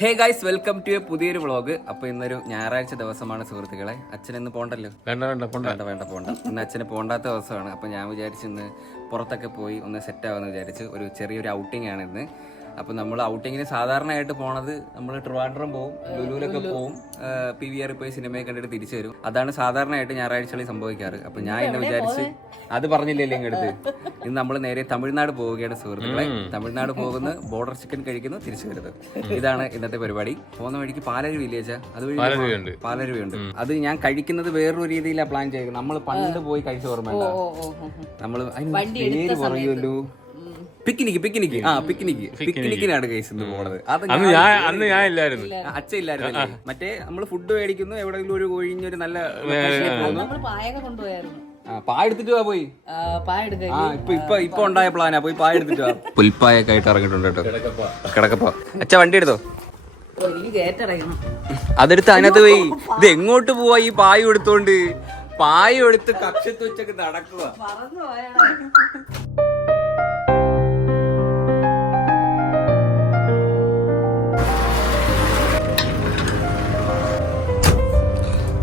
Hey guys, welcome to a പുതിയൊരു vlog. അപ്പോൾ ഇന്നൊരു ഞായറാഴ്ച ദിവസമാണ് സുഹൃത്തുക്കളെ. അച്ഛൻ ഇന്ന് പോകണ്ടല്ലോ. വേണ്ട പോകണ്ട. ഇന്ന് അച്ഛന് പോകണ്ടാത്ത ദിവസമാണ്. അപ്പോൾ ഞാൻ വിചാരിച്ചു ഇന്ന് പുറത്തൊക്കെ പോയി ഒന്ന് സെറ്റ് ആവുമെന്ന് വിചാരിച്ചു. ഒരു ചെറിയൊരു ഔട്ടിംഗ് ആണ് ഇന്ന്. അപ്പോൾ നമ്മൾ ഔട്ടിങ്ങിന് സാധാരണയായിട്ട് പോണത് നമ്മൾ ട്രിവാൻഡ്രം പോവും, ലുലുവിലൊക്കെ പോവും, PVR പോയി സിനിമയെ കണ്ടിട്ട് തിരിച്ചു വരും. അതാണ് സാധാരണയായിട്ട് ഞായറാഴ്ചകളിൽ സംഭവിക്കാറ്. അപ്പോൾ ഞാൻ ഇന്ന് വിചാരിച്ച് അത് പറഞ്ഞില്ലല്ലേ ഇങ്ങടുത്ത്. ഇന്ന് നമ്മൾ നേരെ തമിഴ്നാട് പോവുകയാണ് സുഹൃത്തുക്കളെ. തമിഴ്നാട് പോകുന്നു, ബോർഡർ ചിക്കൻ കഴിക്കുന്നു, തിരിച്ചു വരുന്നത്. ഇതാണ് ഇന്നത്തെ പരിപാടി. പോകുന്ന വഴിക്ക് പാലരുവി വില്ലേജാ, അതുവഴി പാലരുവിയുണ്ട്. അത് ഞാൻ കഴിക്കുന്നത് വേറൊരു രീതിയിലാണ് പ്ലാൻ ചെയ്യുന്നത്. നമ്മൾ പണ്ട് പോയി കഴിച്ച ഓർമ്മ, നമ്മൾ പേര് പറയുമല്ലോ, പിക്നിക്കിനാണ് കേസ് ഇന്ന് പോണത്. അച്ഛൻ ഇല്ലായിരുന്നു. മറ്റേ നമ്മള് ഫുഡ് മേടിക്കുന്നു, എവിടെയെങ്കിലും ഒരു ഒഴിഞ്ഞൊരു നല്ല പായ എടുത്തിട്ട് പോയി. ഇപ്പൊ ഉണ്ടായ പ്ലാനാ, പോയി പായ എടുത്തിട്ട് വാ. പുൽപ്പായൊക്കെ ആയിട്ട് ഇറങ്ങിയിട്ടുണ്ട് കേട്ടോ. കിടക്കപ്പോ അച്ഛ വണ്ടി എടുത്തോ, അതെടുത്ത് അതിനകത്ത് പോയി. ഇത് എങ്ങോട്ട് പോവാ ഈ പായ എടുത്തോണ്ട്? പായ എടുത്ത് കക്ഷത്ത് വെച്ചൊക്കെ നടക്കുക.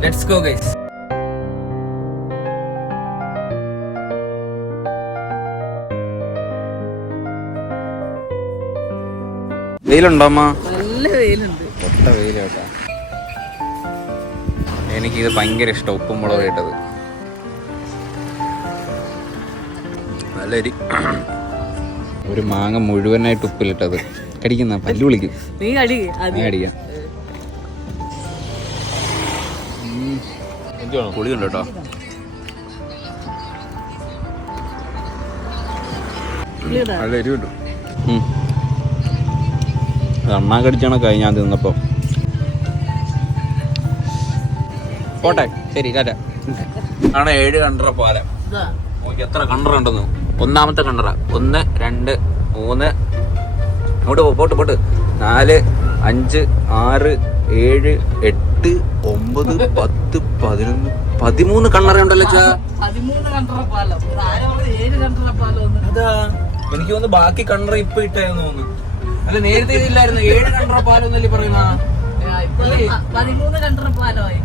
Let's go guys. വെയിലുണ്ടോ അമ്മ? നല്ല വെയിലുണ്ട്. ഒട്ട വെയിൽ കേട്ടാ. എനിക്കിത് ഭയങ്കര ഇഷ്ടം, ഉപ്പും മുളക് ഇട്ടത്. നല്ല എരി. ഒരു മാങ്ങ മുഴുവനായിട്ട് ഉപ്പിലിട്ടത്. കടിക്കുന്ന പല്ലു വിളിക്കും. അടിക്കാം. പുളിയുണ്ട് കേട്ടോ. നല്ല എരിവുണ്ട്. അണ്ണാ കടിച്ചാണ് കഴിഞ്ഞാൽ തിന്നപ്പോ. പോട്ടെ, ശരി ടാറ്റ. ആണ് 7 കണ്ടറ പാലം. എത്ര കണ്ടറ ഉണ്ടെന്ന്. ഒന്നാമത്തെ കണ്ടറ 1 2 3 അങ്ങോട്ട് പോട്ട് 4 5 6 7 8 9 10 11 13 കണ്ണറ ഉണ്ടല്ലോ. അതാ എനിക്ക് തോന്നുന്നു ബാക്കി കണ്ണറ ഇപ്പൊ ഇട്ടായിരുന്നു തോന്നുന്നു. അല്ല നേരത്തെ ഇതില്ലായിരുന്നു. 7 കണ്ണറ പാലം എന്നല്ലേ പറയുന്ന. 13 കണ്ണറ പാലമായി.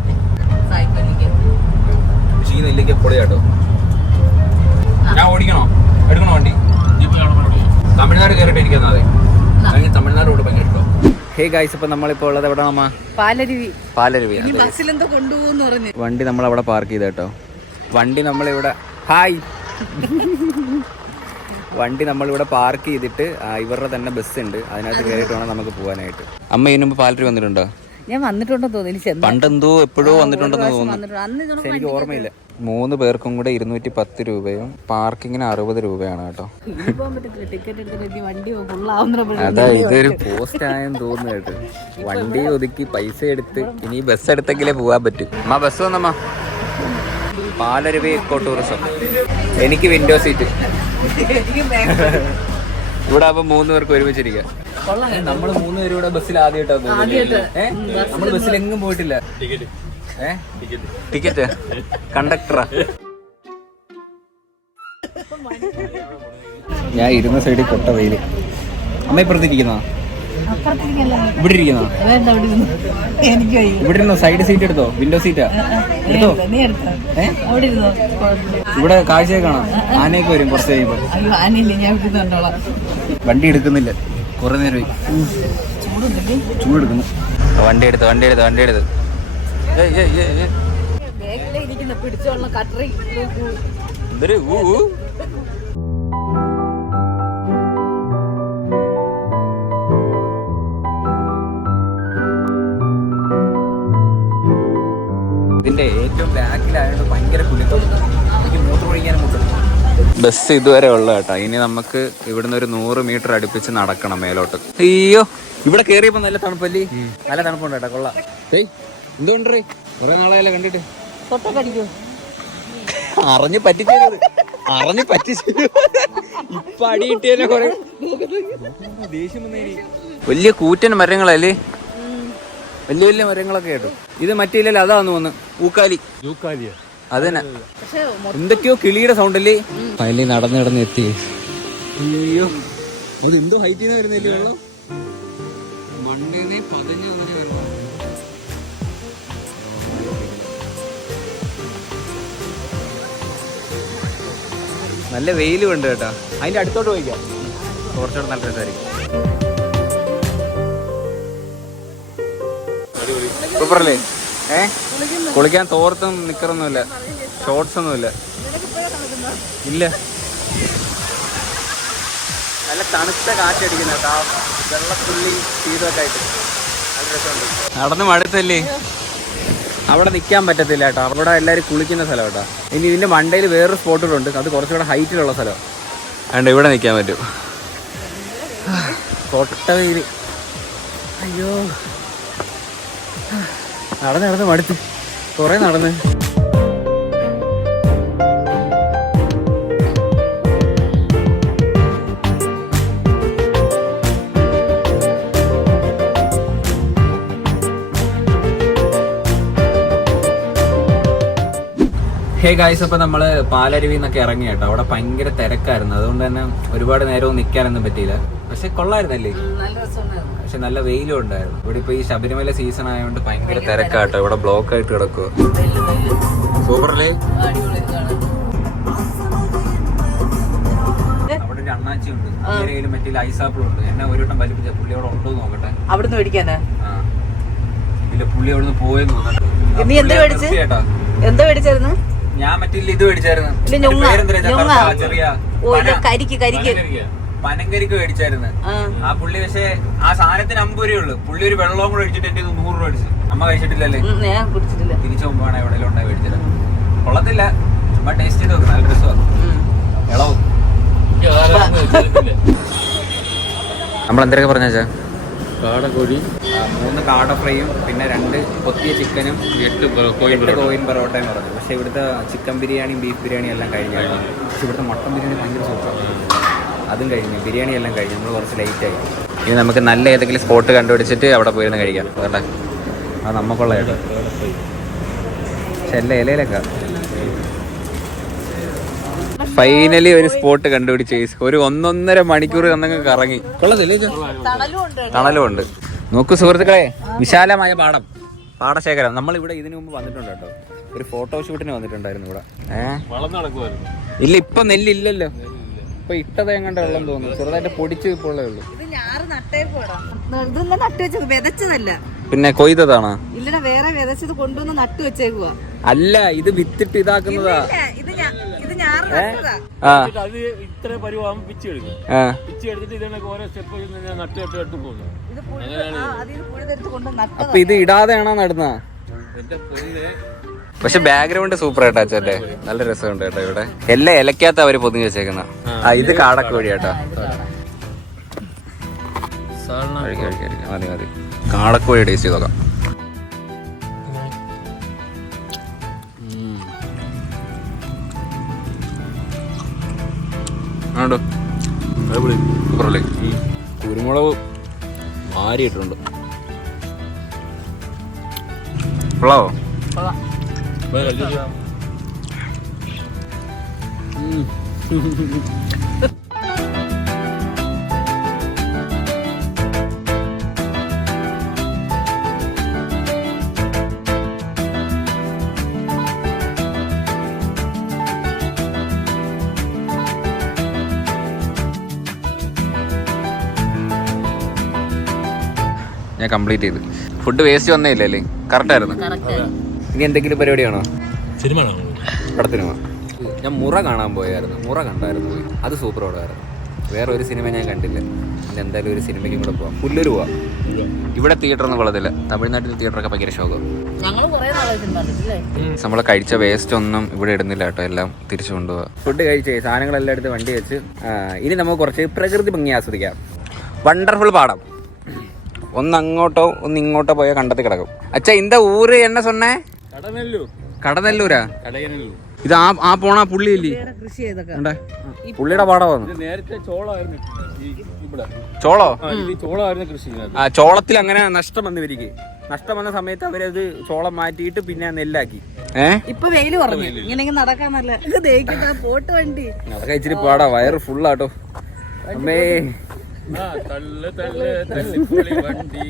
നെല്ലിക്ക പൊളിയാട്ടോ. ഞാൻ ഓടിക്കണോ? എടുക്കണോ വണ്ടി? തമിഴ്നാട് കയറിട്ട് എനിക്കെന്നാ മതി. തമിഴ്നാട് കൂടെ ഭയങ്കര ഇഷ്ടം. ഹേ ഗൈസ്, ഇപ്പൊ നമ്മളിപ്പോ ഉള്ളത് എവിടെ? പാലരുവി. വണ്ടി നമ്മളവിടെ പാർക്ക് ചെയ്ത കേട്ടോ. വണ്ടി നമ്മളിവിടെ നമ്മളിവിടെ പാർക്ക് ചെയ്തിട്ട് ഇവരുടെ തന്നെ ബസ് ഉണ്ട്, അതിനകത്ത് കയറിയിട്ട് വേണം നമുക്ക് പോകാനായിട്ട്. അമ്മ ഇതിനു മുമ്പ് പാലരുവി വന്നിട്ടുണ്ടോ? ഞാൻ വന്നിട്ടുണ്ടെന്ന് തോന്നുന്നു. പണ്ടെന്തോ എപ്പോഴോ വന്നിട്ടുണ്ടെന്ന് തോന്നുന്നു. എനിക്ക് ഓർമ്മയില്ല. 3 പേർക്കും കൂടെ 210 രൂപയും പാർക്കിങ്ങിന് 60 രൂപയാണ് കേട്ടോ. അതാ ഇതൊരു പോസ്റ്റ് ആയെന്ന് തോന്നുന്നു കേട്ടോ. വണ്ടി ഒതുക്കി പൈസ എടുത്ത് ഇനി ബസ് എടുത്തെങ്കിലേ പോകാൻ പറ്റും. അമ്മ ബസ് വന്നമ്മ. Palaruvi eco tourism. എനിക്ക് വിൻഡോ സീറ്റ്. ഇവിടെ ആവുമ്പോ 3 പേർക്ക് ഒരുമിച്ചിരിക്കാം. നമ്മള് 3 പേരും ഇവിടെ ബസ്സിൽ ആദ്യമായിട്ടാണ്. നമ്മള് ബസ്സിൽ എങ്ങും പോയിട്ടില്ല. ടിക്കറ്റ് കണ്ടക്ടറാ. ഞാൻ ഇരുന്ന സൈഡിൽ കൊട്ട വെയില്. അമ്മ ഇപ്പുറത്തിരിക്കുന്ന ഇവിടെ ഇരിക്കുന്ന ഇവിടെ ഇരുന്നോ? സൈഡ് സീറ്റ് എടുത്തോ? വിൻഡോ സീറ്റാ എടുത്തോ? ഇവിടെ കാഴ്ചയൊക്കെ കാണാം. ആനയൊക്കെ വരും കുറച്ച് കഴിയുമ്പോ. വണ്ടി എടുക്കുന്നില്ല, കുറെ നേരമായി. ചൂടെടുക്കുന്നു. വണ്ടി എടുത്ത് ഇതിന്റെ ഏറ്റവും ബാക്കിലായതുകൊണ്ട് ഭയങ്കര കുലുക്കം. എനിക്ക് മൂത്രം ഒഴിക്കാനും മുട്ടും. ബസ് ഇതുവരെ ഉള്ള കേട്ടോ. ഇനി നമുക്ക് ഇവിടുന്ന് ഒരു 100 മീറ്റർ അടുപ്പിച്ച് നടക്കണം മേലോട്ട്. അയ്യോ, ഇവിടെ കേറിയപ്പോ നല്ല തണുപ്പല്ലേ? നല്ല തണുപ്പുണ്ട് കേട്ടോ. കൊള്ളാം. എന്തുകൊണ്ട് കുറെ നാളായല്ലേ കണ്ടിട്ട്. അറിഞ്ഞു പറ്റിച്ചത് ഇപ്പൊ അടി കിട്ടിയല്ലേ. കൊറേ ദേഷ്യം വന്നേരി. വലിയ കൂറ്റൻ മരങ്ങളല്ലേ, വലിയ മരങ്ങളൊക്കെ കേട്ടോ. ഇത് മറ്റേലല്ലോ, അതാന്ന് തോന്നുന്നു ഊക്കാലി. അതന്നെ. എന്തൊക്കെയോ കിളിയുടെ സൗണ്ടല്ലേ. ഫൈനലി നടന്ന് എത്തി. അയ്യോ, അത് എന്തോ ഹൈറ്റിൽ നിന്ന് വരുന്നില്ലേ വെള്ളം. മണ്ടേന്നേ പതഞ്ഞ് വന്നിട്ട് വരുവാ. നല്ല വെയിലും ഉണ്ട് കേട്ടോ. അതിന്റെ അടുത്തോട്ട് പോയിക്കാം, കുറച്ചുകൂടെ നല്ല രസമായിരിക്കും. സൂപ്പറല്ലേ? കുളിക്കാൻ തോർത്തും നിക്കറൊന്നുമില്ല, ഷോർട്സ് ഒന്നുമില്ല. ഇല്ല, നല്ല തണുത്ത കാറ്റടിക്കുന്ന കേട്ടോ, വെള്ളത്തുള്ളി ശീതമൊക്കെ ആയിട്ട് നല്ല രസമുണ്ട്. നടന്ന് മടുത്തല്ലേ, അവിടെ നിൽക്കാൻ പറ്റത്തില്ല കേട്ടോ. അവിടെ എല്ലാവരും കുളിക്കുന്ന സ്ഥലം കേട്ടോ. ഇനി ഇതിൻ്റെ മണ്ടയിൽ വേറൊരു സ്പോട്ടുകളുണ്ട്, അത് കുറച്ചുകൂടെ ഹൈറ്റിലുള്ള സ്ഥലം. അതുകൊണ്ട് ഇവിടെ നിൽക്കാൻ പറ്റും. കൊട്ട വെയിൽ. അയ്യോ, നടന്ന് മടുത്ത് കുറേ നടന്ന്. ഹേ ഗായ്സ്, അപ്പോൾ നമ്മൾ പാലരുവി എന്നൊക്കെ ഇറങ്ങി കേട്ടോ. അവിടെ ഭയങ്കര തിരക്കായിരുന്നു, അതുകൊണ്ട് തന്നെ ഒരുപാട് നേരവും നിൽക്കാനൊന്നും പറ്റിയില്ല. പക്ഷെ കൊള്ളായിരുന്നല്ലേ, പക്ഷെ നല്ല വെയിലും ഉണ്ടായിരുന്നു. ഇവിടെ ഇപ്പോൾ ഈ ശബരിമല സീസൺ ആയതുകൊണ്ട് ഭയങ്കര തിരക്കാട്ടോ. ഇവിടെ ബ്ലോക്ക് ആയിട്ട് കിടക്കുക. സൂപ്പറല്ലേ? അവിടെ ഒരു അണ്ണാച്ചി ഉണ്ട്, മറ്റേ ഐസാപ്പിളും ഉണ്ട്. എന്നെ ഒരു വട്ടം വലിപ്പിച്ച പുള്ളി അവിടെ ഉണ്ടോ നോക്കട്ടെ. അവിടുന്ന് മേടിക്കാനാ? ഇല്ല, പുള്ളി അവിടുന്ന് പോയെന്ന് തോന്നുന്നു. എന്താ മേടിച്ചായിരുന്നു? ഞാൻ മറ്റേ ഇത് മേടിച്ചായിരുന്നു, ചെറിയ പനങ്കരിക്ക് മേടിച്ചായിരുന്നു. ആ പുള്ളി പക്ഷെ ആ സാധനത്തിന് 50 രൂപയുള്ളൂ. പുള്ളി ഒരു വെള്ളവും കൂടെ അടിച്ചിട്ട് എന്റെ 100 രൂപ അടിച്ചു. അമ്മ കഴിച്ചിട്ടില്ലല്ലേ? തിരിച്ചു പോകുമ്പോഴാണ് എവിടെയെങ്കിലും ഉണ്ടായി മേടിച്ചത്. കൊള്ളത്തില്ല, ചുമ്മാ ടേസ്റ്റ് ചെയ്ത് നോക്കും, നല്ല രസമാണ്. ഇളവും നമ്മളെന്തൊക്കെ പറഞ്ഞാ? കാടക്കോഴി, 3 കാട ഫ്രൈയും പിന്നെ 2 കൊത്തിയ ചിക്കനും 8 കോയിൻ പൊറോട്ടയും പറഞ്ഞു. പക്ഷെ ഇവിടുത്തെ ചിക്കൻ ബിരിയാണിയും ബീഫ് ബിരിയാണിയും എല്ലാം കഴിഞ്ഞാണ്. പക്ഷെ ഇവിടുത്തെ മട്ടൻ ബിരിയാണി ഭയങ്കര സൂപ്പറാണ്, അതും കഴിഞ്ഞു. ബിരിയാണി എല്ലാം കഴിഞ്ഞു, നമ്മൾ കുറച്ച് ലേറ്റായി. ഇനി നമുക്ക് നല്ല ഏതെങ്കിലും സ്പോട്ട് കണ്ടുപിടിച്ചിട്ട് അവിടെ പോയിരുന്ന് കഴിക്കാം കേട്ടെ. അത് നമുക്കുള്ള കേട്ടോ. പക്ഷെ എല്ലാ ഇലയിലൊക്കെ ഫൈനലി ഒരു സ്പോട്ട് കണ്ടുപിടിച്ച് ഒരു 1.5 മണിക്കൂർ അന്നങ്ങ് കറങ്ങി. കൊള്ളത്തില്ലേ? തണലും ഉണ്ട്. നോക്കൂ സുഹൃത്തുക്കളെ, വിശാലമായ പാടശേഖരം. നമ്മളിവിടെ ഇതിനു മുമ്പ് വന്നിട്ടുണ്ട് കേട്ടോ, ഒരു ഫോട്ടോഷൂട്ടിന് വന്നിട്ടുണ്ടായിരുന്നു ഇവിടെ. ഇല്ല, ഇപ്പൊ നെല്ലില്ലല്ലോ, ഇപ്പൊ ഇട്ടത് എങ്ങാണ്ട് വെള്ളം തോന്നുന്നു, ചെറുതായിട്ട് പൊടിച്ച് ഇപ്പോഴേ ഉള്ളൂ. പിന്നെ കൊയ്തതാണോ? ഇല്ലടാ, വേറെ വിതച്ചത് കൊണ്ടുവന്ന് നട്ടു വെച്ചേക്കുവാ. അല്ല, ഇത് വിത്തിട്ട് ഇതാക്കുന്നതാ. ഇത്ര പരിവാകുമ്പോൾ പിച്ചി എടുക്കും. പിച്ചി എടുത്തിട്ട് ഇതിനൊക്കെ ഓരോ സ്റ്റെപ്പ് നട്ട് പോകുന്നു. അപ്പൊ ഇത് ഇടാതെയാണോ നടുന്ന? പക്ഷെ ബാക്ക്ഗ്രൗണ്ട് സൂപ്പർ ആയിട്ടാ ചേട്ടെ, നല്ല രസമുണ്ട് കേട്ടോ. ഇവിടെ എല്ലാം ഇലക്കകത്ത് അവര് പൊതിഞ്ഞ് വെച്ചേക്കുന്ന. ഇത് കാടക്കോഴി കേട്ടോ. മതി മതി, കാടക്കോഴി ടേസ്റ്റ് ചെയ്ത് നോക്കാം. സൂപ്പറല്ലേ? കുരുമുളക് ആരിയിട്ടുണ്ട്. കൊള്ളാവോ? ഞാൻ കംപ്ലീറ്റ് ചെയ്ത്. ഫുഡ് വേസ്റ്റ് വന്നേ ഇല്ലല്ലേ? കറക്റ്റ് ആയിരുന്നു. ഇനി എന്തെങ്കിലും പരിപാടിയാണോ? പടത്തിന് പോവാം. ഞാൻ മുറ കാണാൻ പോയായിരുന്നു, മുറ കണ്ടായിരുന്നു പോയി. അത് സൂപ്പർ പടമായിരുന്നു. വേറെ ഒരു സിനിമ ഞാൻ കണ്ടില്ല. ഇനി എന്തായാലും ഒരു സിനിമയ്ക്കും കൂടെ പോവാം. പുല്ലൂര് പോവാം. ഇവിടെ തിയേറ്ററൊന്നും കൊള്ളത്തില്ല, തമിഴ്നാട്ടിൽ തിയേറ്ററൊക്കെ ഭയങ്കര ശോകം. നമ്മൾ കഴിച്ച വേസ്റ്റ് ഒന്നും ഇവിടെ ഇടുന്നില്ല കേട്ടോ, എല്ലാം തിരിച്ചു കൊണ്ടുപോവാം. ഫുഡ് കഴിച്ചേ, സാധനങ്ങളെല്ലാം എടുത്ത് വണ്ടി വെച്ച് ഇനി നമുക്ക് കുറച്ച് പ്രകൃതി ഭംഗി ആസ്വദിക്കാം. വണ്ടർഫുൾ പാടം. ഒന്ന് അങ്ങോട്ടോ ഒന്ന് ഇങ്ങോട്ടോ പോയാൽ കണ്ടത്തിൽ കിടക്കും. അച്ഛാ, ഇന്ത ഊര് എന്നെ സൊന്നേ? കടനെല്ലൂരാ? ഇത് ആ പോണ പുള്ളിയില്ലേ? പുള്ളിയുടെ പാടമാണ്. ചോളോ? ആ ചോളത്തിൽ അങ്ങനെ നഷ്ടം വന്നു ഇവർക്ക്. നഷ്ടം വന്ന സമയത്ത് അവരത് ചോളം മാറ്റിയിട്ട് പിന്നെ നെല്ലാക്കി. ഇപ്പൊ വെയില് പറഞ്ഞു, ഇങ്ങനെ നടക്കാൻ നല്ല പോട്ട് വണ്ടി. അതൊക്കെ ഇച്ചിരി പാടാ, വയറ് ഫുള്ളാട്ടോ. അമ്മേ, തള്ളു തള്ളു തള്ളിപ്പൊളി വണ്ടി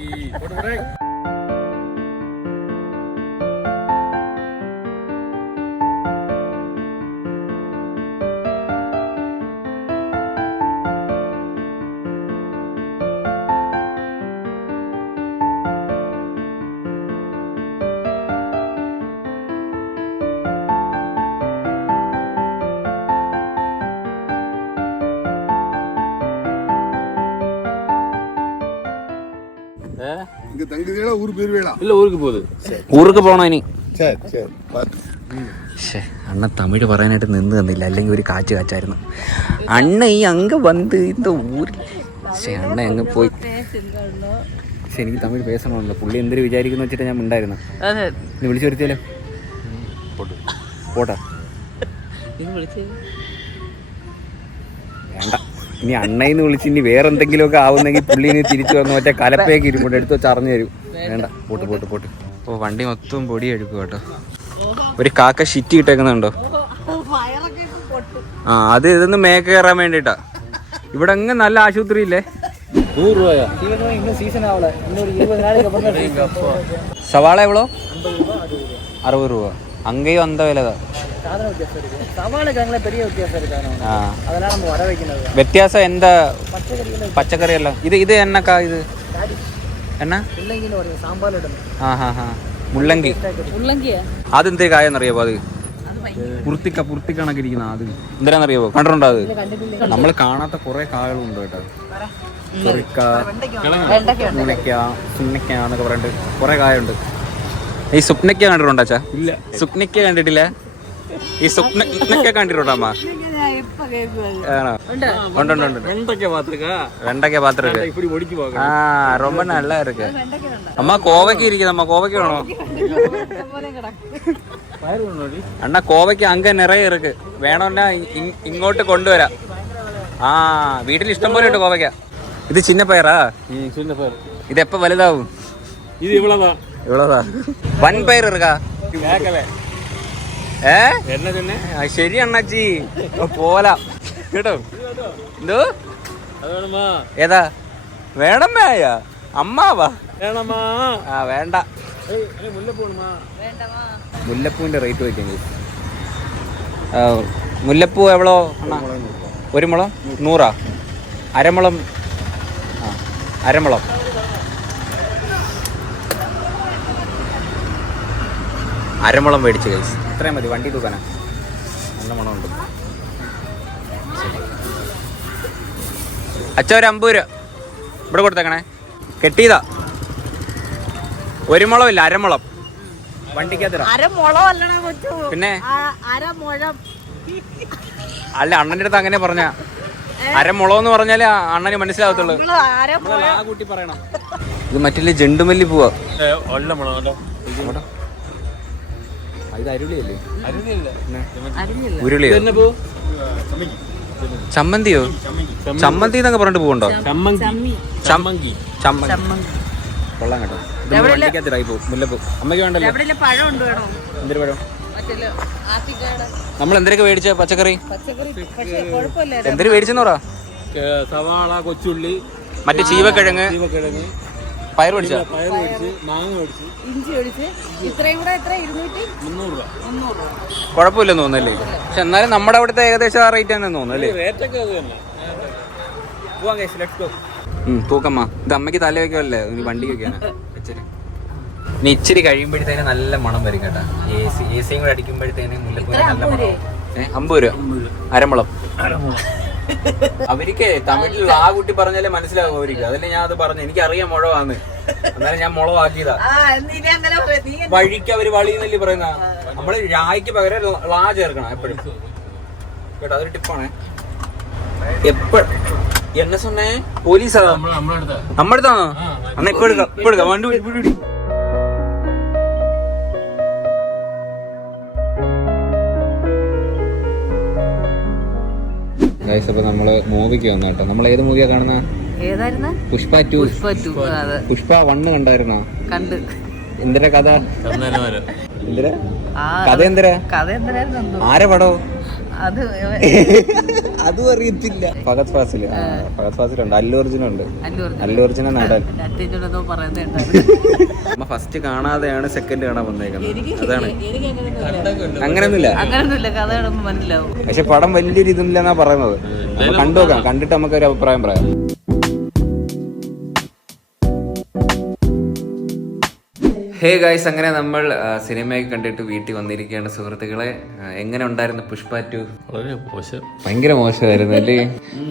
இல்ல ஊருக்கு போகுது. ஊருக்கு போனோம் ഇനി. അണ്ണ തമിഴ് പറയാനായിട്ട് നിന്ന് തന്നില്ല, അല്ലെങ്കിൽ ഒരു കാറ്റ് കാച്ചായിരുന്നു. അണ്ണ ഈ അങ്ങ് വന്ന് இந்த ഊരിൽ അണ്ണ അങ്ങ് പോയി. പക്ഷെ എനിക്ക് തമിഴ് പേസണമല്ലോ, പുള്ളി എന്തൊരു വിചാരിക്കുന്നു വെച്ചിട്ട് ഞാൻ ഉണ്ടായിരുന്നു. നീ വിളിച്ചു വരുത്തിയാലോ? പോട്ടാ വേണ്ട, ഇനി അണ്ണയിന്ന് വിളിച്ച് ഇനി വേറെ എന്തെങ്കിലുമൊക്കെ ആവുന്നെങ്കിൽ പുള്ളി ഇനി തിരിച്ചു വന്ന് മറ്റേ കലപ്പയൊക്കെ ഇരുമ്പോട്ട് എടുത്ത് വെച്ച് അറിഞ്ഞു തരും. വേണ്ട, പോട്ട് പോട്ട് പോട്ട്. ഓ വണ്ടി മൊത്തം പൊടി എടുക്കും കേട്ടോ. ഒരു കാക്ക ഷിറ്റ് കിട്ടേക്കുന്നുണ്ടോ? ആ അത് ഇതൊന്ന് മേക്ക് കയറാൻ വേണ്ടിട്ടാ. ഇവിടെ അങ്ങ് നല്ല ആശുപത്രി ഇല്ലേ? 100 രൂപയാ സീസൺ ആവല. സവാള എവ്വളോ? 60 രൂപ. അങ്കയും അന്ത വിലതാ. വ്യത്യാസം എന്താ? പച്ചക്കറി അല്ല ഇത് എന്നക്കാ ഇത് എന്നാ? മുള്ളങ്കി. അതെന്തേ കായെന്നറിയാവോ? അത് പുറത്തിക്കണക്കെ ഇരിക്കുന്ന അത് എന്തിനാന്നറിയാവോ? കണ്ടിട്ടുണ്ടോ? അത് നമ്മൾ കാണാത്ത കുറെ കായകളുണ്ട് കേട്ടോ. ചൊറിക്ക, സുന്നക്ക, സുന്നക്ക എന്നൊക്കെ പറഞ്ഞിട്ട് കുറെ കായുണ്ട്. ഈ സുപ്നക്ക കണ്ടിട്ടുണ്ടോ അച്ഛാ? ഇല്ല, സുപ്നക്ക കണ്ടിട്ടില്ല. ഈ സുപ്നക്ക കണ്ടിട്ടുണ്ടോ അമ്മ? ആണോ? ഉണ്ട്. വെണ്ടക്ക പാത്രം. ആ ரொம்ப நல்லா இருக்கு. അമ്മ കോവയ്ക്ക് ഇരിക്കുന്നത്. അമ്മ കോവയ്ക്ക് വേണോ? അണ്ണ കോവയ്ക്ക് അങ്ക നിറയെ ഇருக்கு. വേണമെന്നാ ഇങ്ങോട്ട് കൊണ്ടുവരാം. ആ വീട്ടിൽ ഇഷ്ടം പോലെ ഉണ്ട് കോവയ്ക്ക. ഇത് ചിന്ന പയറാ? ഇത് എപ്പ വലുതാവും? ഇത് ഇവളതാ വൻ പയർ ഇറുക്കാ. என்ன சொன்ன? ശരി അണ്ണാച്ചി പോലാ കേട്ടോ. എന്തോ ഏതാ വേണമ്മയ അമ്മാവാ? വേണമാ? ആ വേണ്ട. മുല്ലപ്പൂവിന്റെ റേറ്റ് വയ്ക്കാം. മുല്ലപ്പൂ എവ്വളോ അണ്ണാ? 1 മുളം 100? അരമുളം? ആ അരമുളം. അരമുളം മേടിച്ച് കഴിച്ചു. ഇത്രയും മതി, വണ്ടി തൂക്കാനാ. നല്ല മണമുണ്ട്. അച്ഛ ഒരു 50 രൂപ ഇവിടെ കൊടുത്തേക്കണേ. കെട്ടിയതാ. 1 മുളം ഇല്ല, അരമുളം. വണ്ടിക്കകത്ത് പിന്നെ അല്ല, അണ്ണൻ്റെ അടുത്ത് അങ്ങനെ പറഞ്ഞ അരമുളം എന്ന് പറഞ്ഞാല് അണ്ണന് മനസ്സിലാവത്തുള്ളൂ. ആ കൂട്ടി പറയണം. ഇത് മറ്റില്ല ജണ്ടുമല്ലി പോവാ. ഇത് അരുളിയല്ലേ? ഉരുളിയോ? ചമ്മന്തിയോ? ചമ്മന്തി എന്നൊക്കെ പറഞ്ഞിട്ട് പോകണ്ടോ? ചമ്മന്തി കൊള്ളാം കേട്ടോ. ഇത് വണ്ടിക്കകത്തിടായി പോകും. മുല്ലപ്പൂ അമ്മയ്ക്ക് വേണ്ടല്ലോ. എന്തൊരു പഴം? നമ്മൾ എന്തൊക്കെ മേടിച്ച പച്ചക്കറി? എന്തൊരു മേടിച്ചെന്ന് പറ. സവാള, കൊച്ചുള്ളി, മറ്റേ ചീവക്കിഴങ്ങ്, പയർ മേടിച്ച, മാങ്ങ മേടിച്ച്, ഇഞ്ചി മേടിച്ച്. ഇത്രയും കൂടെ എത്ര? 300 രൂപ. കുഴപ്പമില്ലെന്ന് തോന്നുന്നല്ലേ? പക്ഷെ എന്നാലും നമ്മുടെ അവിടുത്തെ ഏകദേശം ആ റേറ്റ് തന്നെ തോന്നുന്നല്ലേ? റേറ്റൊക്കെ അത് തന്നെ. തൂക്കമ്മ ഇത് അമ്മയ്ക്ക് തല വെക്കുമല്ലേ, വണ്ടി വെക്കാനാ. ഇനി ഇച്ചിരി കഴിയുമ്പോഴത്തേന് നല്ല മണം വരും കേട്ടാ. എ സിയും കൂടെ അടിക്കുമ്പോഴത്തേന് മുല്ലപ്പൂ നല്ല മണം. 50 രൂപ അരമുളം. അവർക്ക് തമിഴിൽ ആ കുട്ടി പറഞ്ഞാലേ മനസ്സിലാവും അവർക്ക്. അതല്ലേ ഞാൻ അത് പറഞ്ഞു. എനിക്കറിയാം മുളവാന്ന്, എന്നാലും ഞാൻ മുളവാക്കിയതാ. വഴിക്ക് അവര് വളിന്നല്ലേ പറയുന്ന. നമ്മള് രായ്ക്ക് പകരം ലാ ചേർക്കണം എപ്പോഴും കേട്ടോ. അതൊരു ടിപ്പാണേ. എന്നെ சொன்னே പോലീസാ നമ്മടുത്താണോ? അന്ന് ഇപ്പൊ എടുക്കാം വണ്ടി. അപ്പൊ നമ്മള് മൂവിക്ക് വന്നു കേട്ടോ. നമ്മൾ ഏത് മൂവിയാ കാണുന്ന? പുഷ്പ 2. പുഷ്പ 1 കണ്ടായിരുന്നോ? കണ്ട്. എന്തിനാ കഥ? എന്തിനാ കഥ? എന്തിനാ? ആരെ പടോ? അതും അറിയത്തില്ല. ഫഹദ് ഫാസിൽ ഉണ്ട്, അല്ലു അർജുനുണ്ട്. അല്ലു അർജുന നടൻ. അമ്മ ഫസ്റ്റ് കാണാതെയാണ് സെക്കൻഡ് കാണാൻ വന്നേക്കുന്നത്. അതാണ് അങ്ങനെയൊന്നുമില്ല. പക്ഷെ പടം വലിയൊരു ഇതൊന്നുമില്ലെന്നാ പറയുന്നത്. നമ്മൾ കണ്ടുനോക്കാം, കണ്ടിട്ട് നമുക്ക് ഒരു അഭിപ്രായം പറയാം. ഹേ ഗൈസ്, അങ്ങനെ നമ്മൾ സിനിമയൊക്കെ കണ്ടിട്ട് വീട്ടിൽ വന്നിരിക്കുകയാണ് സുഹൃത്തുക്കളെ. എങ്ങനെ ഉണ്ടായിരുന്നു പുഷ്പ 2? വളരെ മോശം, ഭയങ്കര മോശമായിരുന്നു അല്ലേ?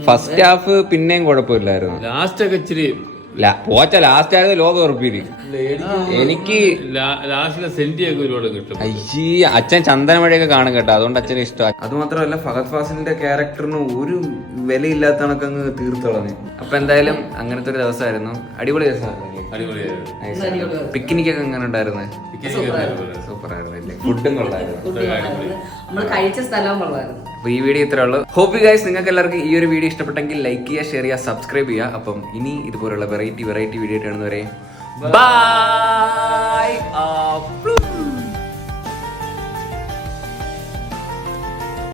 ഫസ്റ്റ് ഹാഫ് പിന്നെയും കുഴപ്പമില്ലായിരുന്നു. ലാസ്റ്റ് ഒക്കെ ഇച്ചിരി ലാസ്റ്റ് ആയത് ലോകം ഉറപ്പിരി. എനിക്ക് ലാസ്റ്റിലെ സെന്റിയൊക്കെ ഒരുപാട് കിട്ടും. അച്ഛൻ ചന്ദനമഴയൊക്കെ കാണും കേട്ടോ, അതുകൊണ്ട് അച്ഛന് ഇഷ്ടമാണ്. അത് മാത്രമല്ല ഫഹദ് ഫാസിലിന്റെ ക്യാരക്ടറിന് ഒരു വിലയില്ലാത്ത കണക്കങ്ങ് തീർത്തോളഞ്ഞു. അപ്പൊ എന്തായാലും അങ്ങനത്തെ ഒരു ദിവസമായിരുന്നു. അടിപൊളി ദിവസമായിരുന്നു. പിക്നിക് ഒക്കെ എങ്ങനെ ഉണ്ടായിരുന്നു? സൂപ്പർ ആയിരുന്നു. ഫുഡും കൊള്ളായിരുന്നു. അപ്പൊ ഈ വീഡിയോ ഇത്രേ ഉള്ളൂ. ഹോപ്പ് ഗൈസ് നിങ്ങൾക്ക് എല്ലാവർക്കും ഈ ഒരു വീഡിയോ ഇഷ്ടപ്പെട്ടെങ്കിൽ ലൈക്ക് ചെയ്യുക, ഷെയർ ചെയ്യുക, സബ്സ്ക്രൈബ് ചെയ്യുക. അപ്പം ഇനി ഇതുപോലുള്ള വെറൈറ്റി വീഡിയോ കാണുന്നവരെ ബൈ.